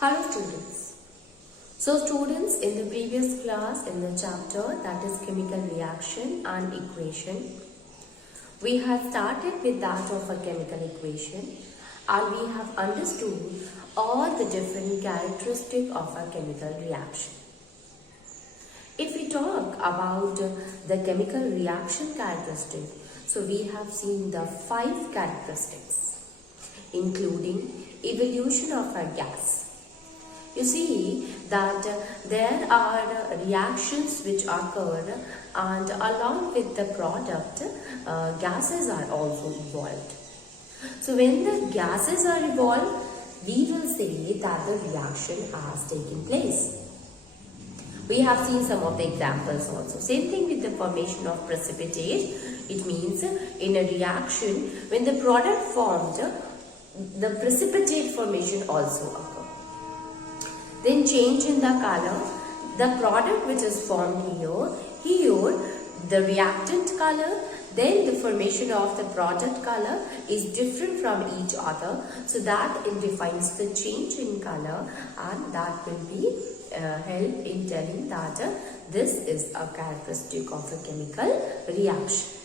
Hello students. So students, in the previous class in the chapter that is chemical reaction and equation, we have started with that of a chemical equation and we have understood all the different characteristics of a chemical reaction. If we talk about the chemical reaction characteristics, so we have seen the 5 characteristics including evolution of a gas. You see that there are reactions which occur and along with the product, gases are also evolved. So when the gases are evolved, we will say that the reaction has taken place. We have seen some of the examples also. Same thing with the formation of precipitate. It means in a reaction, when the product formed, the precipitate formation also occurs. Then change in the color, the product which is formed here the reactant color, then the formation of the product color is different from each other. So that it defines the change in color and that will be help in telling that this is a characteristic of a chemical reaction.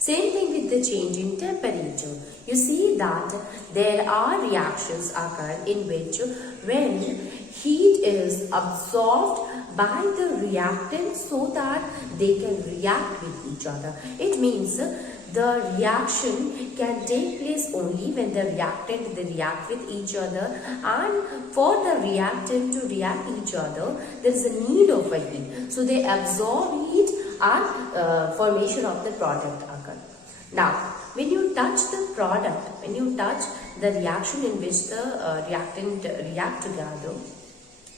Same thing with the change in temperature. You see that there are reactions occur in which when heat is absorbed by the reactant so that they can react with each other. It means the reaction can take place only when the reactant they react with each other, and for the reactant to react each other there is a need of a heat. So they absorb heat and formation of the product occur. Now when you touch the product, when you touch the reaction in which the reactant react together,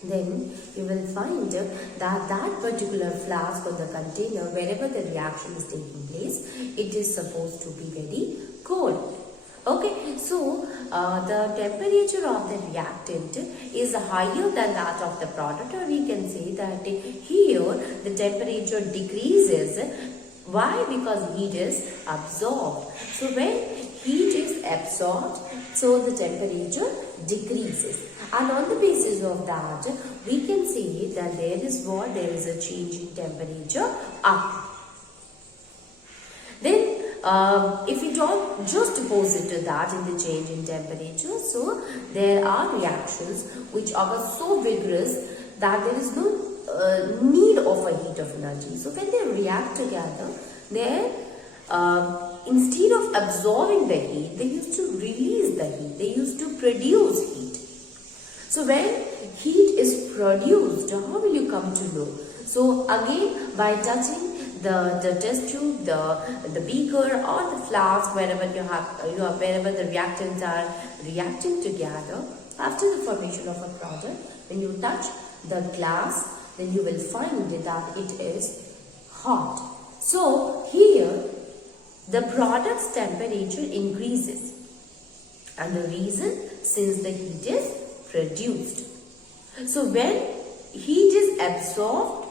then you will find that that particular flask or the container wherever the reaction is taking place, it is supposed to be very cold. Okay, so the temperature of the reactant is higher than that of the product, or we can say that here the temperature decreases. Why? Because heat is absorbed. So when heat is absorbed, so the temperature decreases. And on the basis of that, we can say that there is a change in temperature up. Then if we talk just opposite to that in the change in temperature, so there are reactions which are so vigorous that there is no need of a heat of energy. So when they react together, they instead of absorbing the heat, they used to release the heat. They used to produce heat. So when heat is produced, how will you come to know? So again, by touching the test tube, the beaker or the flask, wherever wherever the reactants are reacting together, after the formation of a product, when you touch the glass, then you will find that it is hot. So here the product's temperature increases, and the reason, since the heat is produced. So when heat is absorbed,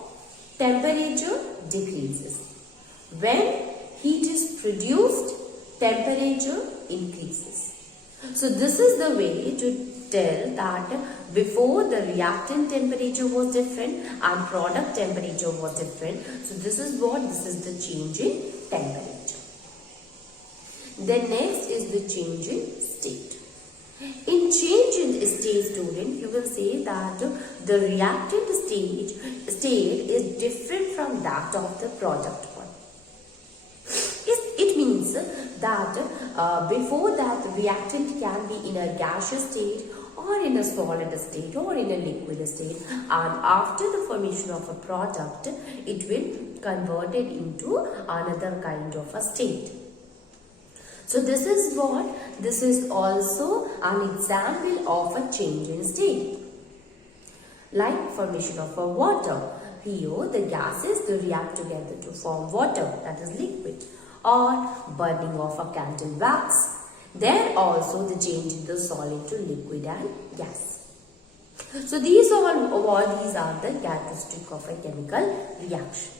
temperature decreases. When heat is produced, temperature increases. So this is the way to tell that before the reactant temperature was different and product temperature was different. So this is the change in temperature. Then next is the change in state. In change in state, student, you will say that the reactant state is different from that of the product one. It means that before that the reactant can be in a gaseous state or in a solid state or in a liquid state, and after the formation of a product, it will convert it into another kind of a state. So this is also an example of a change in state. Like formation of a water. Here the gases they react together to form water, that is liquid, or burning of a candle wax. There also the change in the solid to liquid and gas. So these are the characteristics of a chemical reaction.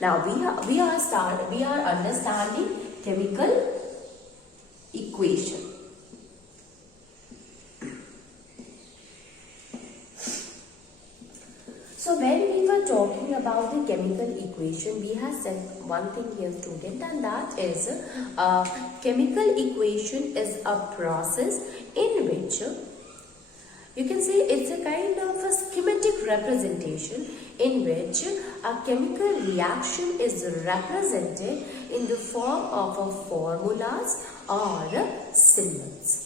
Now we are understanding chemical equation. So when we were talking about the chemical equation, we have said one thing here, student, and that is chemical equation is a process in which you can say it's a kind of a schematic representation in which a chemical reaction is represented in the form of a formulas or symbols.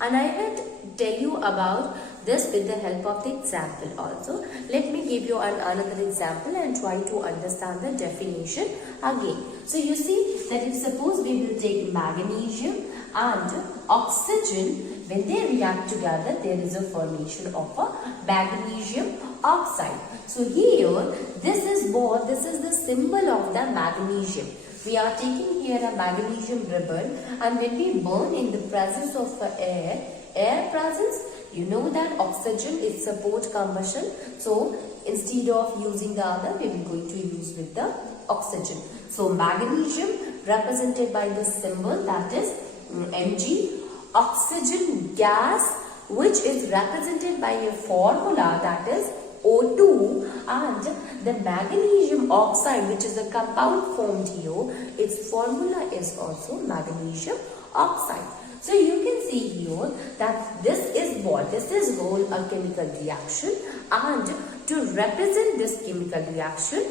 And I had tell you about this with the help of the example also. Let me give you another example and try to understand the definition again. So you see that if suppose we will take magnesium and oxygen, when they react together, there is a formation of a magnesium oxide. So here, this is the symbol of the magnesium. We are taking here a magnesium ribbon, and when we burn in the presence of air presence, you know that oxygen is support combustion. So instead of using the other, we will going to use with the oxygen. So magnesium represented by the symbol that is Mg. Oxygen gas, which is represented by a formula that is O2, and the magnesium oxide, which is a compound formed here, its formula is also magnesium oxide. So you can see here that this is what? This is whole a chemical reaction, and to represent this chemical reaction,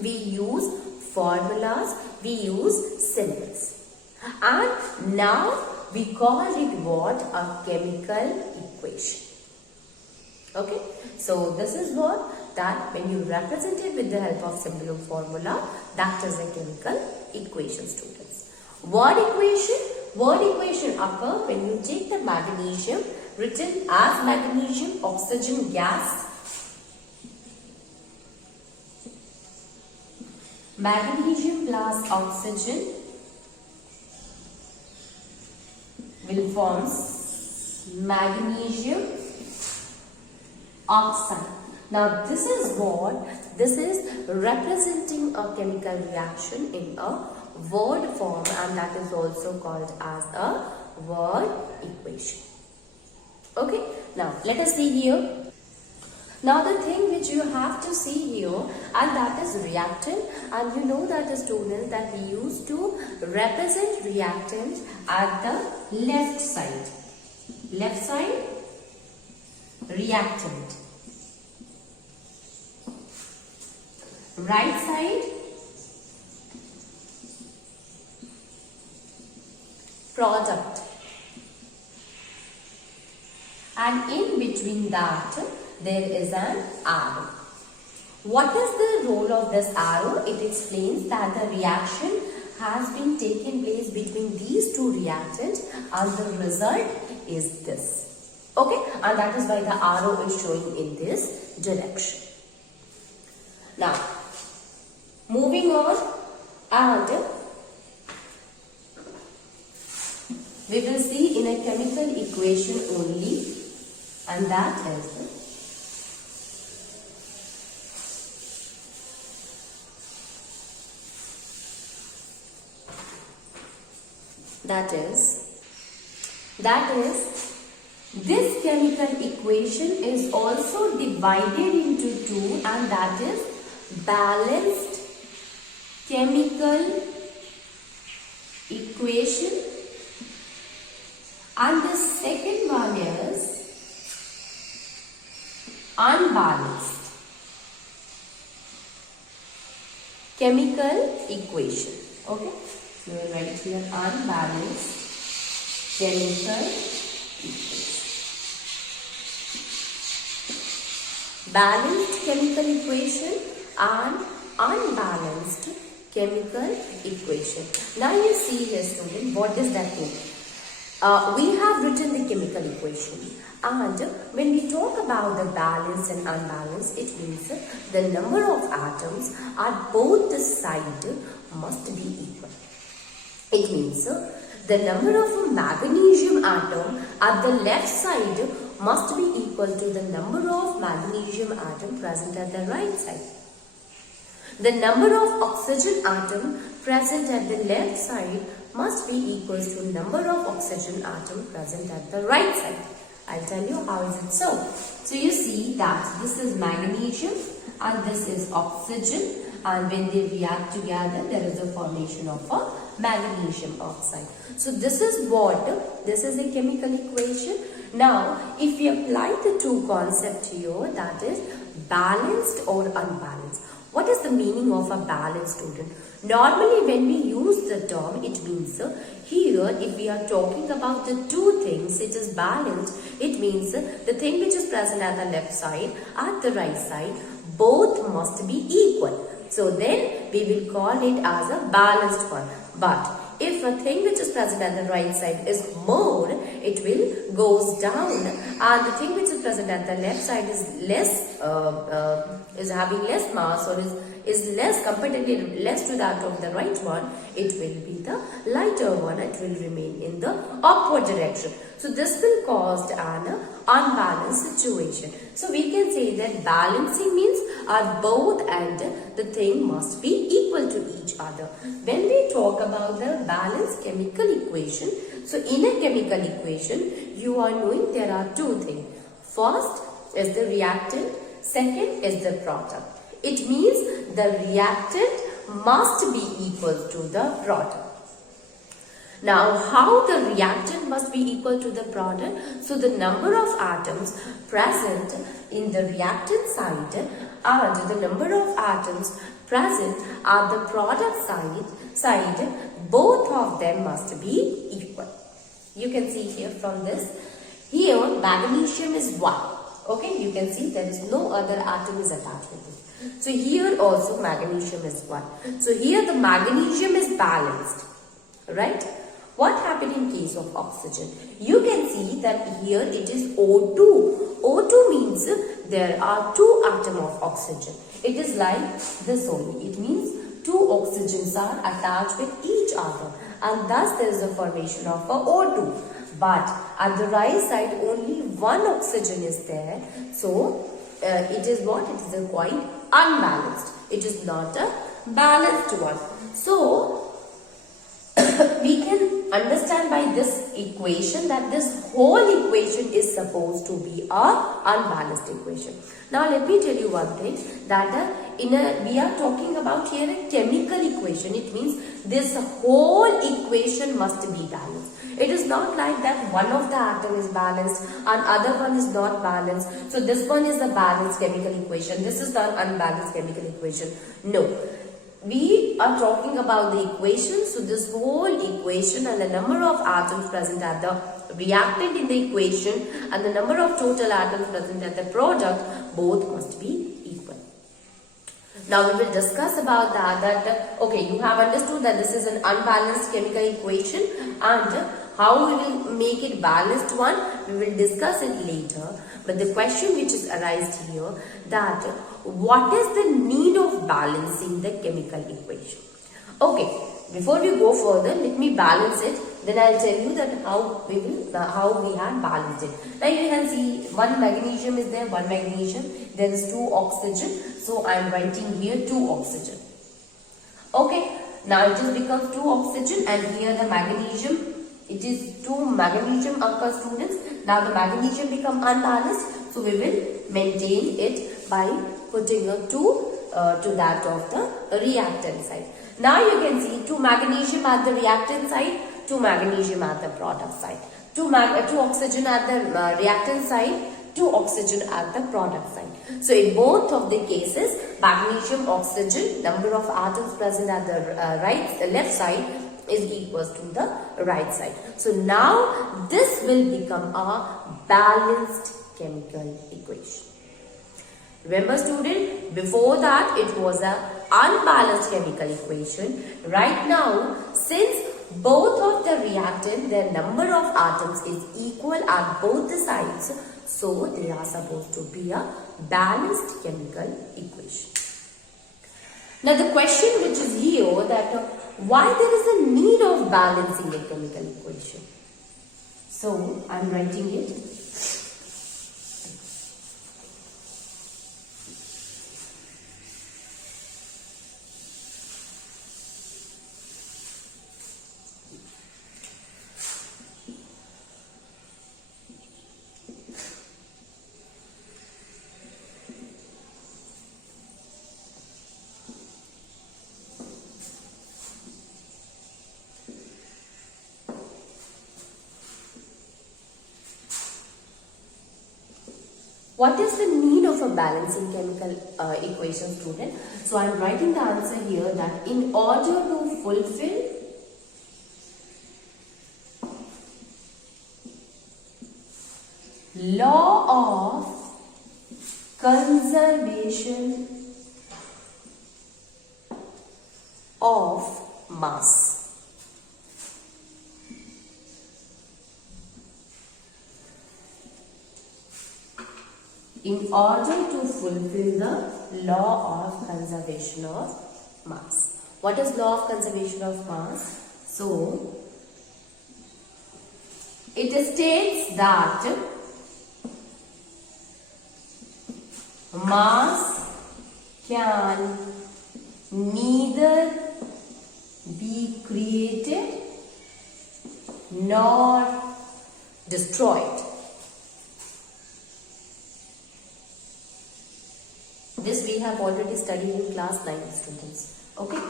we use formulas, we use symbols. And now we call it what? A chemical equation. Okay, so this is what? That when you represent it with the help of symbol or formula, that is a chemical equation, students. Word equation? Word equation occur when you take the magnesium written as magnesium oxygen gas. Magnesium plus oxygen will form magnesium oxide. Now this is what? This is representing a chemical reaction in a word form, and that is also called as a word equation. Okay, now let us see here. Now the thing which you have to see here, and that is reactant, and you know that the students that we used to represent reactant at the left side. Left side, reactant. Right side, product. And in between that, there is an arrow. What is the role of this arrow? It explains that the reaction has been taken place between these two reactants, and the result is this. Okay, and that is why the arrow is showing in this direction. Now, moving on, and we will see in a chemical equation only, and that is this chemical equation is also divided into two, and that is balanced chemical equation, and the second one is unbalanced chemical equation. Okay, so we will write here unbalanced chemical equation. Balanced chemical equation and unbalanced chemical equation. Now you see here, student, what does that mean? We have written the chemical equation, and when we talk about the balance and unbalance, it means the number of atoms at both the sides must be equal. It means the number of a magnesium atom at the left side must be equal to the number of magnesium atom present at the right side. The number of oxygen atom present at the left side must be equal to number of oxygen atom present at the right side. I'll tell you how is it so. So you see that this is magnesium and this is oxygen, and when they react together there is a formation of a magnesium oxide. So this is what, this is a chemical equation. Now if we apply the two concepts here, that is balanced or unbalanced. What is the meaning of a balanced, student? Normally when we use the term, it means here if we are talking about the two things, it is balanced. It means the thing which is present at the left side, at the right side, both must be equal. So then we will call it as a balanced one. But if a thing which is present at the right side is more, it will goes down, and the thing which is present at the left side is less, is having less mass, or is less, comparatively less to that of the right one, it will be the lighter one. It will remain in the upward direction. So this will cause an unbalanced situation. So we can say that balancing means both and the thing must be equal to each other. When we talk about the balanced chemical equation, so in a chemical equation, you are knowing there are two things. First is the reactant, second is the product. It means the reactant must be equal to the product. Now, how the reactant must be equal to the product? So, the number of atoms present in the reactant side and the number of atoms present at the product side, both of them must be equal. You can see here from this. Here, magnesium is 1. Okay, you can see there is no other atom is attached with it. So, here also magnesium is 1. So, here the magnesium is balanced. Right? What happened in case of oxygen? You can see that here it is O2. O2 means there are two atoms of oxygen. It is like this only. It means two oxygens are attached with each other, and thus there is a formation of a O2. But at the right side only one oxygen is there. So it is what? It is a quite unbalanced. It is not a balanced one. So we can understand by this equation that this whole equation is supposed to be a unbalanced equation. Now let me tell you one thing, that we are talking about here a chemical equation. It means this whole equation must be balanced. It is not like that one of the atom is balanced and other one is not balanced. So this one is a balanced chemical equation, this is the unbalanced chemical equation. No. We are talking about the equation. So this whole equation and the number of atoms present at the reactant in the equation and the number of total atoms present at the product, both must be equal. Now we will discuss about that okay, you have understood that this is an unbalanced chemical equation, and how we will make it balanced one, we will discuss it later. But the question which is arised here, that what is the need of balancing the chemical equation? Okay, before we go further, let me balance it. Then I'll tell you that how we have balanced it. Now you can see one magnesium is there, one magnesium. There is two oxygen. So I am writing here two oxygen. Okay, now it just becomes two oxygen, and here the magnesium. It is two magnesium occur, students. Now the magnesium become unbalanced. So we will maintain it by putting a 2 to that of the reactant side. Now you can see two magnesium at the reactant side, two magnesium at the product side. Two oxygen at the reactant side, two oxygen at the product side. So in both of the cases, magnesium, oxygen, number of atoms present at the left side is equals to the right side. So now this will become a balanced chemical equation. Remember, student, before that it was an unbalanced chemical equation. Right now, since both of the reactant, their number of atoms is equal at both the sides, so they are supposed to be a balanced chemical equation. Now the question which is here, that why there is a need of balancing a chemical equation? So I am writing it. What is the need of a balancing chemical equation, student? So I am writing the answer here that in order to fulfill law of conservation of mass. In order to fulfill the law of conservation of mass. What is law of conservation of mass? So, it states that mass can neither be created nor destroyed. This we have already studied in class 9, students. Okay?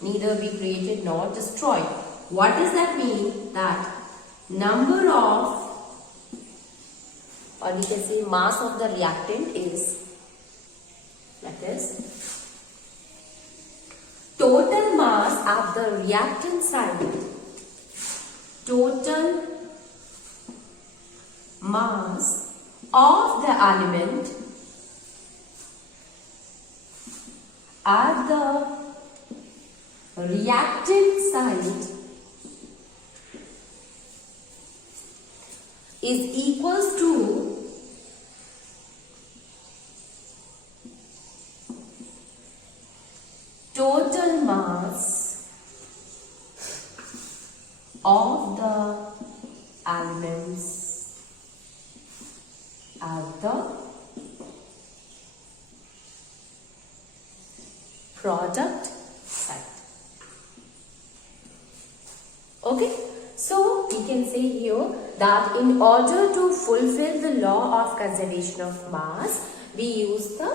Neither be created nor destroyed. What does that mean? That number of, or we can say mass of the reactant is, that is, total mass at the reactant side, total mass of the element at the reactant side is equals to total mass of the elements at the product side. Okay, so we can say here that in order to fulfill the law of conservation of mass, we use the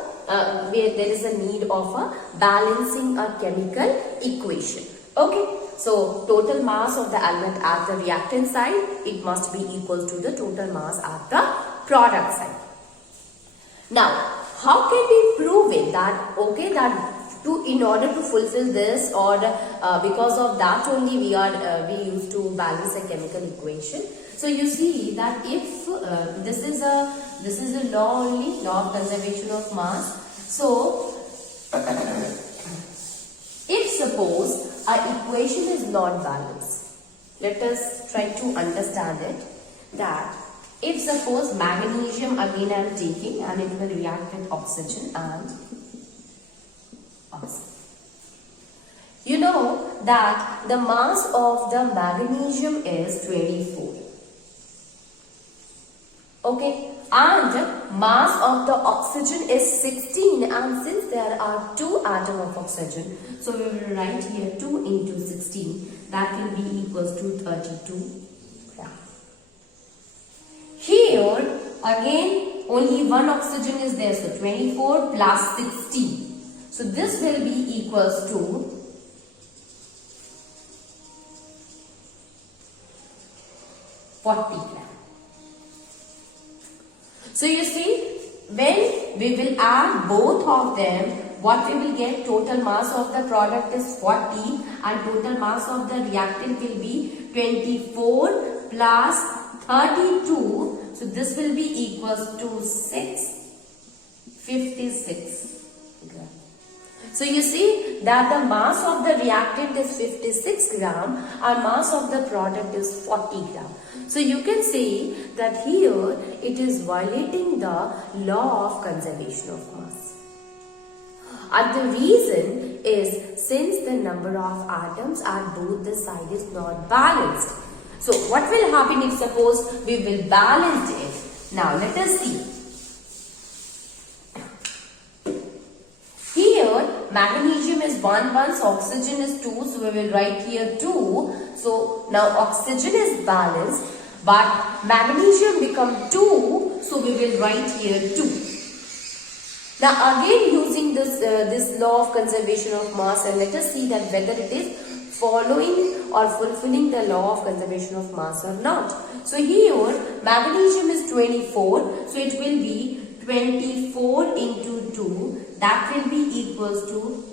where there is a need of a balancing a chemical equation. Okay, so total mass of the element at the reactant side, it must be equal to the total mass at the product side. Now, how can we prove it that, okay, that in order to fulfill this, or because of that only we used to balance a chemical equation. So you see that if this is a law only, law of conservation of mass. So if suppose our equation is not balanced, let us try to understand it, that if suppose magnesium again I am taking and it will react with oxygen and oxygen. You know that the mass of the magnesium is 24. Okay, and mass of the oxygen is 16, and since there are 2 atoms of oxygen, so we will write here 2 into 16, that will be equals to 32 gram. Here again only 1 oxygen is there, so 24 plus 16. So this will be equals to 40 gram. So you see, when we will add both of them, what we will get, total mass of the product is 40 and total mass of the reactant will be 24 plus 32. So this will be equals to 56 gram. So you see that the mass of the reactant is 56 gram and mass of the product is 40 gram. So you can see that here it is violating the law of conservation of mass. And the reason is since the number of atoms at both the sides is not balanced. So what will happen if suppose we will balance it? Now let us see. Magnesium is 1, so oxygen is 2, so we will write here 2. So now oxygen is balanced, but magnesium become 2, so we will write here 2. Now again using this law of conservation of mass, and let us see that whether it is following or fulfilling the law of conservation of mass or not. So here magnesium is 24, so it will be 24 into 2, that will be equals to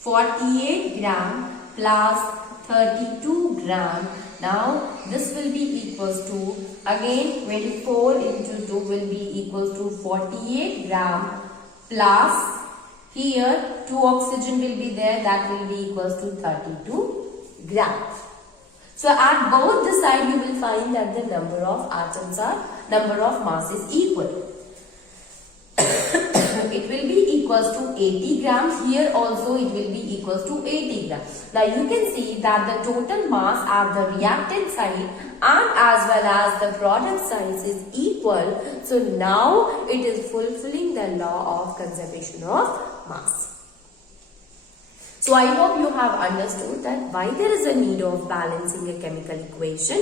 48 gram plus 32 gram. Now this will be equals to, again 24 into 2 will be equals to 48 gram plus, here 2 oxygen will be there, that will be equals to 32 gram. So at both the side you will find that the number of atoms are, number of mass is equal. It will be equals to 80 grams. Here also it will be equals to 80 grams. Now you can see that the total mass at the reactant side and as well as the product size is equal. So now it is fulfilling the law of conservation of mass. So I hope you have understood that why there is a need of balancing a chemical equation,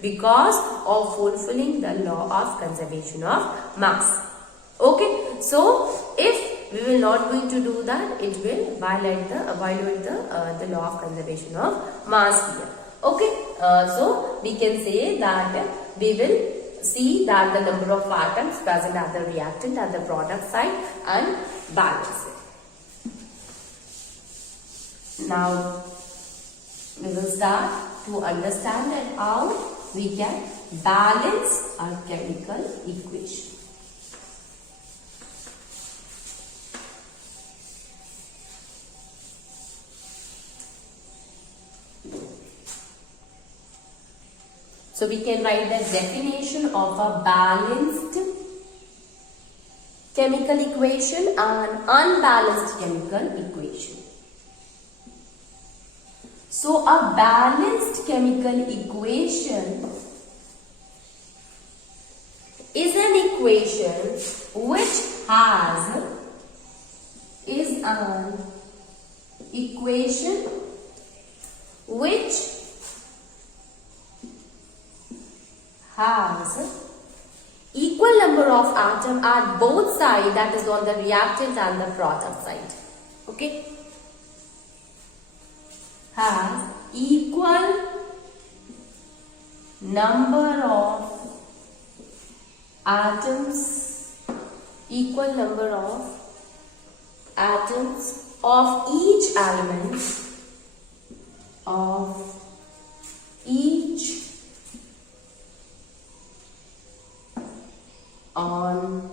because of fulfilling the law of conservation of mass. Okay, so if we will not going to do that, it will violate the law of conservation of mass here. Okay, so we can say that we will see that the number of atoms present at the reactant at the product side and balance it. Now we will start to understand that how we can balance our chemical equation. So we can write the definition of a balanced chemical equation and unbalanced chemical equation. So a balanced chemical equation is an equation which has equal number of atoms at both sides, that is on the reactant and the product side. Okay, has equal number of atoms of each element on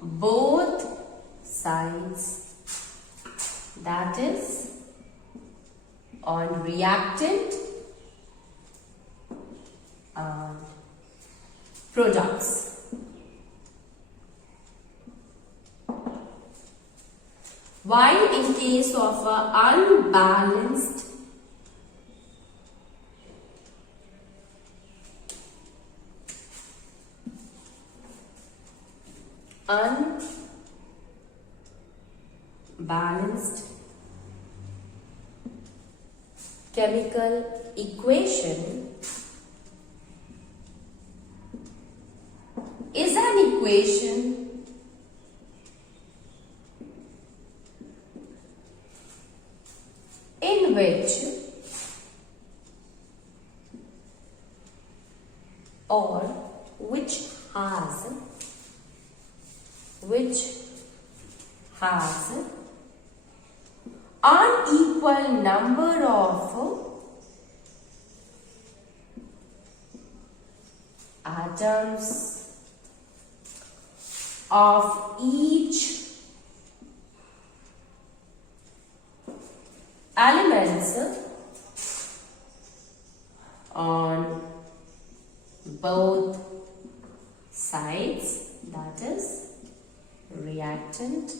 both sides, that is on reactant and products. While in case of an unbalanced chemical equation is an equation in which has unequal number of atoms of each elements on both sides, that is reactant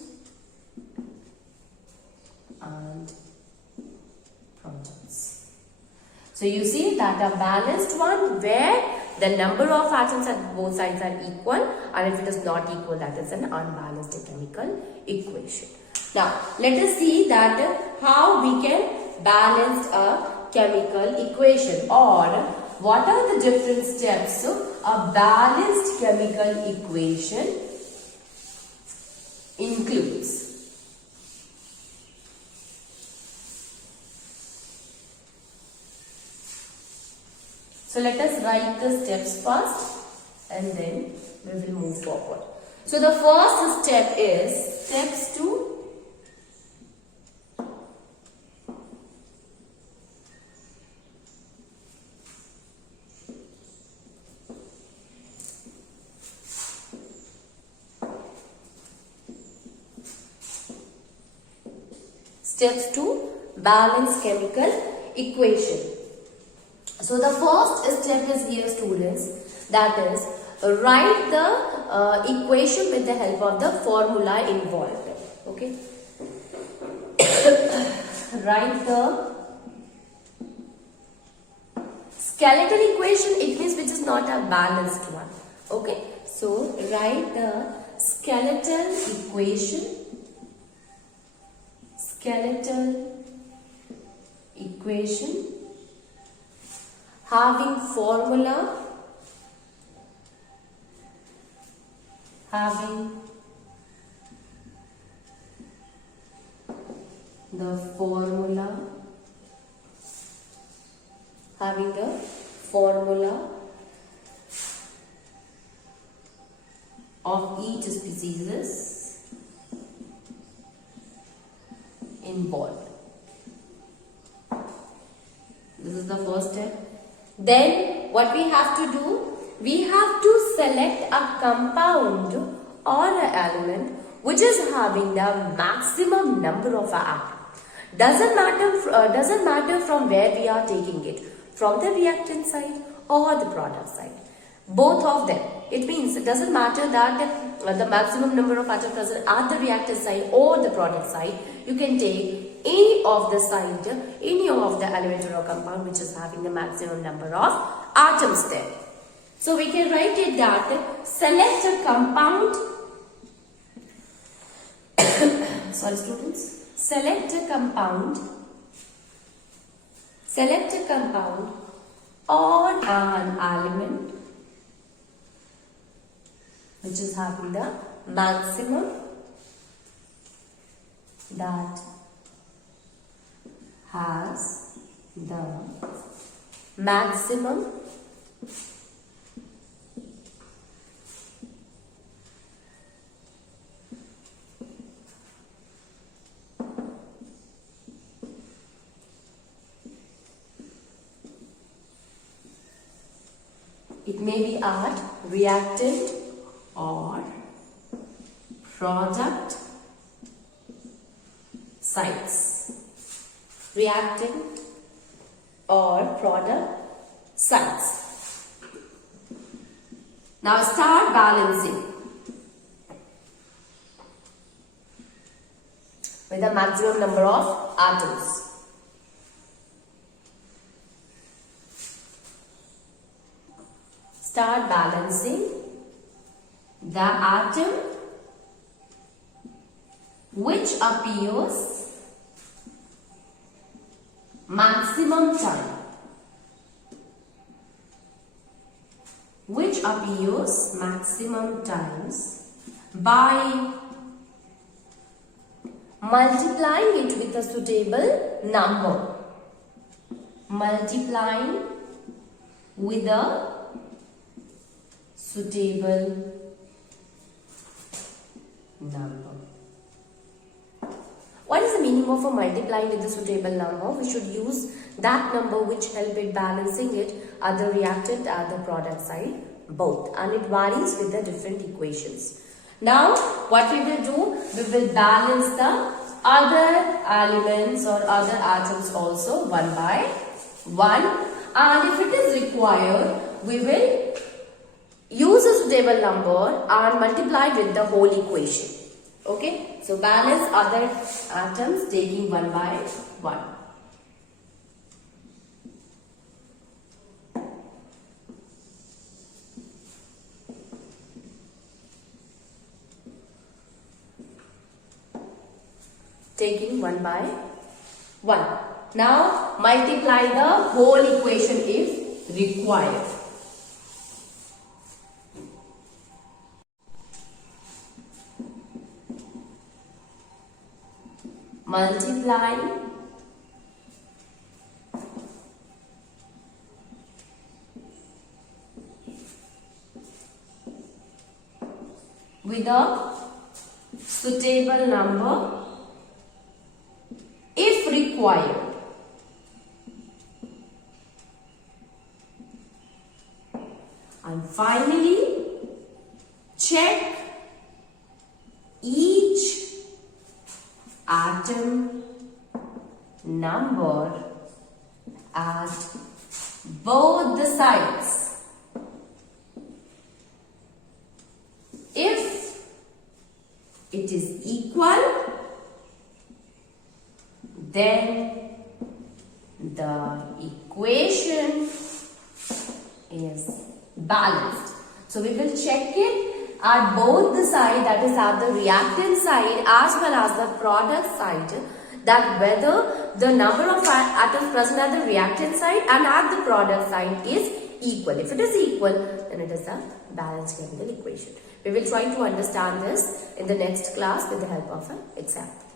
and products. So you see that a balanced one where the number of atoms at both sides are equal, and if it is not equal, that is an unbalanced chemical equation. Now let us see that how we can balance a chemical equation, or what are the different steps a balanced chemical equation includes. So let us write the steps first. and then we will move forward. So the first step is steps to balance chemical equation. So the first step is here, students, that is write the equation with the help of the formula involved. Okay. Write the skeletal equation, it means which is not a balanced one. Okay. So write the skeletal equation. Skeletal equation having formula, having the formula of each species involved. This is the first step. Then what we have to do? We have to select a compound or an element which is having the maximum number of atoms. Doesn't matter from where we are taking it, from the reactant side or the product side. Both of them. It means it doesn't matter that the maximum number of atoms present at the reactant side or the product side. You can take any of the side, any of the element or compound which is having the maximum number of atoms there. So we can write it that select a compound. Sorry, students. Select a compound or an element which is having the maximum that has the maximum it may be at reactant or product sites. Reactant or product sites. Now start balancing with the maximum number of atoms. Start balancing the atom which appears maximum time, which appears maximum times by multiplying it with a suitable number. Multiplying with a suitable number. What is the meaning of a multiplying with a suitable number? We should use that number which help in balancing it at the reactant and the product side both, and it varies with the different equations. Now what we will do, we will balance the other elements or other atoms also one by one, and if it is required we will use a suitable number and multiply with the whole equation. Okay, so balance other atoms taking one by one. Taking one by one. Now multiply the whole equation if required. Multiply with a suitable number if required. And finally, check each atom number at both the sides. If it is equal, then the equation is balanced. So we will check it at both the side, that is at the reactant side as well as the product side, that whether the number of atoms present at the reactant side and at the product side is equal. If it is equal, then it is a balanced chemical equation. We will try to understand this in the next class with the help of an example.